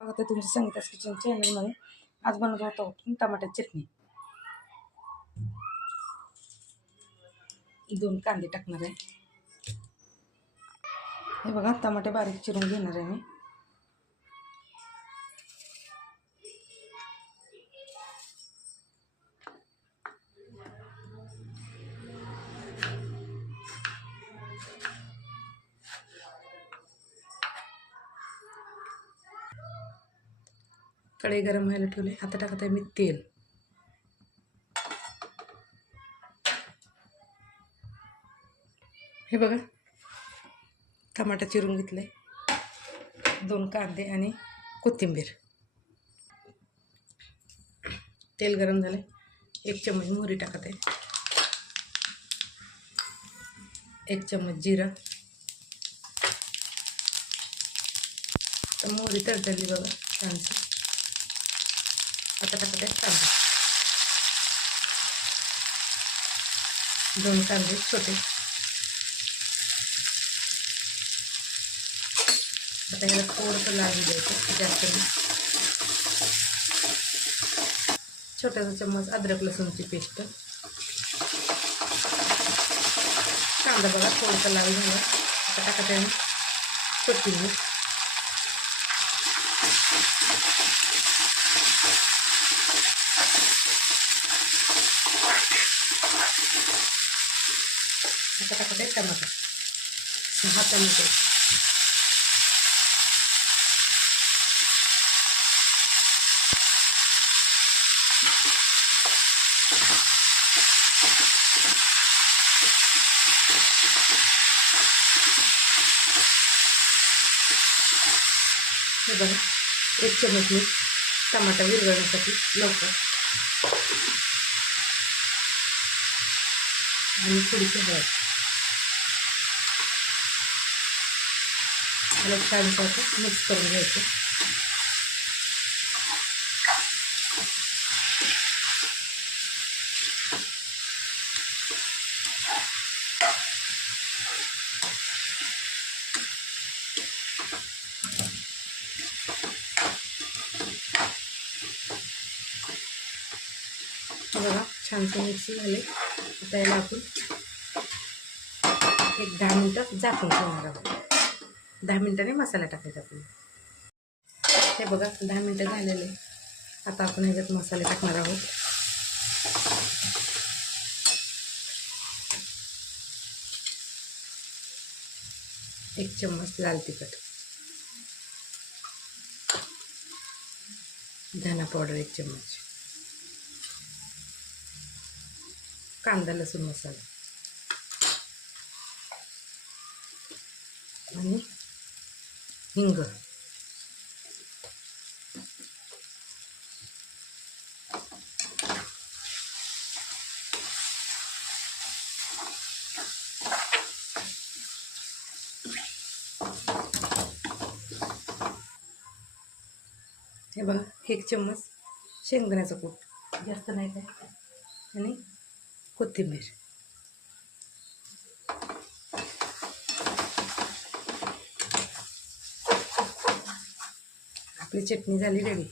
बघा ते तुमच्या संगीतास किचन चॅनलमध्ये आज बनवत होतो टमाट्याची चटणी. दोन कांदे टाकणार आहे. हे बघा टमाटे बारीक चिरून घेणार आहे मी. कढई गरम व्हायला ठेवले. आता टाकत आहे मी तेल. हे बघा. टमाटा चिरून घेतले. दोन कांदे आणि कोथिंबीर. तेल गरम झाले. एक चम्मच मोहरी टाकत आहे. एक चम्मच जिरं. तर मोहरी तडतडली बघा छानशी. आता कांदे दोन कांदे छोटे आता याला थोडंसं लागू द्यायचं जास्त नाही छोटासा चम्मच अद्रक लसूणची पेस्ट कांदा बघा थोडंसं लाल झालं आता टाकत आहे मी कोथिंबीर आता टाकत आहे टमाटर सहा टमाटे हे बघा एक चमच मीठ. टमाटा विरघळण्यासाठी लवकर. आणि थोडीशी हळद. त्याला छान असं मिक्स करून घ्यायचं. बघा छानसं मिक्स झाले आता याला आपण एक दहा मिनटं झाकून ठेवणार आहोत. दहा मिनटाने मसाला टाकायचा आपण. हे बघा दहा मिनटं झालेले. आता आपण ह्याच्यात मसाले टाकणार आहोत. एक चम्मच लाल तिखट. धना पावडर एक चम्मच. कांदा लसूण मसाला. आणि हिंग. हे बघा एक चम्मच शेंगदाण्याचा कूट. जास्त नाही काय? आणि कोथिंबीर. आपली चटणी झाली रेडी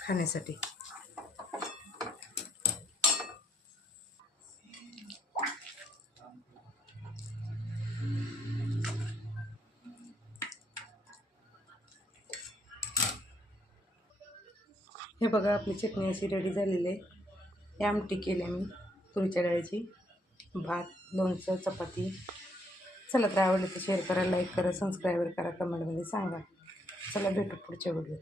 खाण्यासाठी. हे बघा आपली चटणी अशी रेडी झालेली आहे. हे आमटी केली मी तुरीच्या डाळीची. भात लोणचं चपाती. चला तर आवडलं तर शेअर करा लाईक करा सबस्क्राईबर करा कमेंटमध्ये सांगा. चला भेटू पुढच्या व्हिडिओत